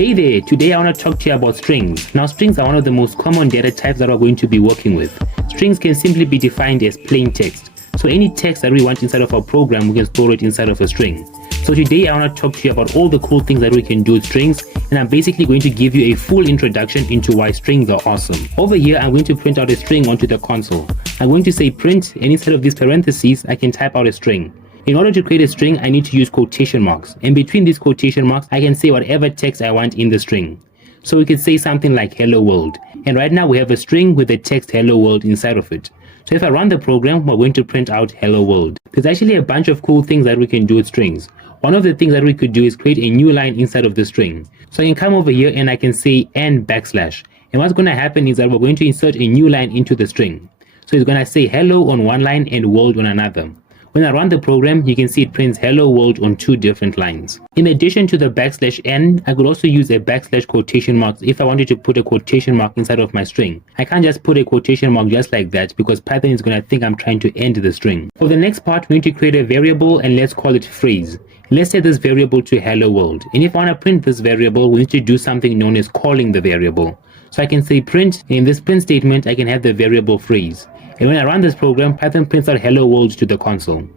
Hey there, today I want to talk to you about strings. Now strings are one of the most common data types that we're going to be working with. Strings can simply be defined as plain text. So any text that we want inside of our program, we can store it inside of a string. So today I want to talk to you about all the cool things that we can do with strings, and I'm basically going to give you a full introduction into why strings are awesome. Over here I'm going to print out a string onto the console. I'm going to say print, and instead of these parentheses I can type out a string. In order to create a string, I need to use quotation marks, and between these quotation marks I can say whatever text I want in the string. So we could say something like hello world, and right now we have a string with the text hello world inside of it. So if I run the program, we're going to print out hello world. There's actually a bunch of cool things that we can do with strings. One of the things that we could do is create a new line inside of the string. So I can come over here and I can say and backslash, and what's going to happen is that we're going to insert a new line into the string. So it's going to say hello on one line and world on another. When I run the program, you can see it prints hello world on two different lines. In addition to the backslash n, I could also use a backslash quotation marks if I wanted to put a quotation mark inside of my string. I can't just put a quotation mark just like that because Python is going to think I'm trying to end the string. For the next part, we need to create a variable, and let's call it phrase. Let's set this variable to hello world, and if I want to print this variable, we need to do something known as calling the variable. So I can say print, and in this print statement I can have the variable phrase. And when I run this program, Python prints out hello world to the console.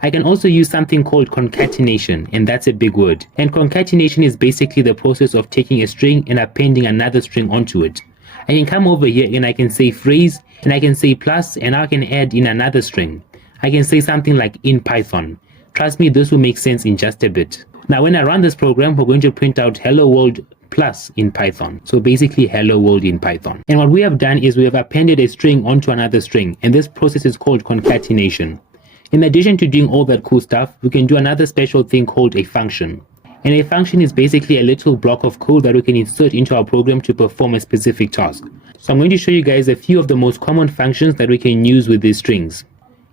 I can also use something called concatenation, and that's a big word. And concatenation is basically the process of taking a string and appending another string onto it. I can come over here and I can say phrase, and I can say plus, and I can add in another string. I can say something like in Python. Trust me, this will make sense in just a bit. Now when I run this program, we're going to print out hello world plus in Python. So basically hello world in Python. And what we have done is we have appended a string onto another string, and this process is called concatenation. In addition to doing all that cool stuff, we can do another special thing called a function. And a function is basically a little block of code that we can insert into our program to perform a specific task. So I'm going to show you guys a few of the most common functions that we can use with these strings.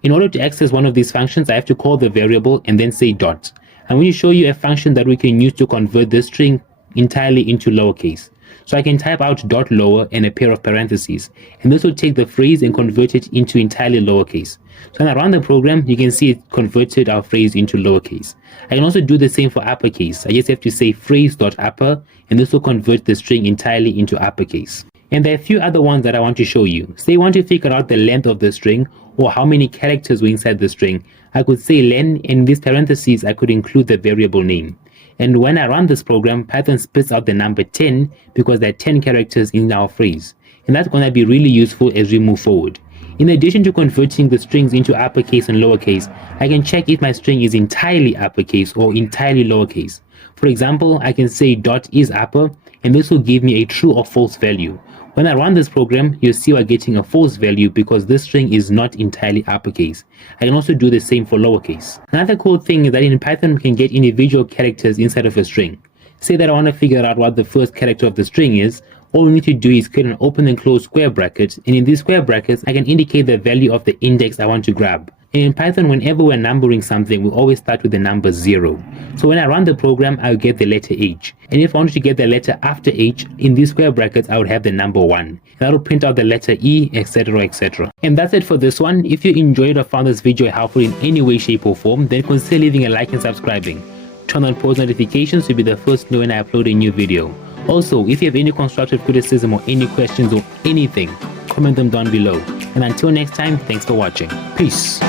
In order to access one of these functions, I have to call the variable and then say dot. I'm going to show you a function that we can use to convert this string entirely into lowercase. So I can type out dot lower and a pair of parentheses, and this will take the phrase and convert it into entirely lowercase. So when I run the program, you can see it converted our phrase into lowercase. I can also do the same for uppercase. I just have to say phrase.upper, and this will convert the string entirely into uppercase. And there are a few other ones that I want to show you. Say you want to figure out the length of the string or how many characters were inside the string. I could say len, and in these parentheses I could include the variable name. And when I run this program, Python spits out the number 10 because there are 10 characters in our phrase. And that's going to be really useful as we move forward. In addition to converting the strings into uppercase and lowercase, I can check if my string is entirely uppercase or entirely lowercase. For example, I can say dot is upper, and this will give me a true or false value. When I run this program, you'll see we're getting a false value because this string is not entirely uppercase. I can also do the same for lowercase. Another cool thing is that in Python we can get individual characters inside of a string. Say that I want to figure out what the first character of the string is. All we need to do is create an open and close square bracket, and in these square brackets I can indicate the value of the index I want to grab. And in Python, whenever we're numbering something, we always start with the number 0. So when I run the program, I'll get the letter H. And if I wanted to get the letter after H, in these square brackets, I would have the number 1. That will print out the letter E, etc, etc. And that's it for this one. If you enjoyed or found this video helpful in any way, shape or form, then consider leaving a like and subscribing. Turn on post notifications to be the first to know when I upload a new video. Also, if you have any constructive criticism or any questions or anything, comment them down below. And until next time, thanks for watching. Peace.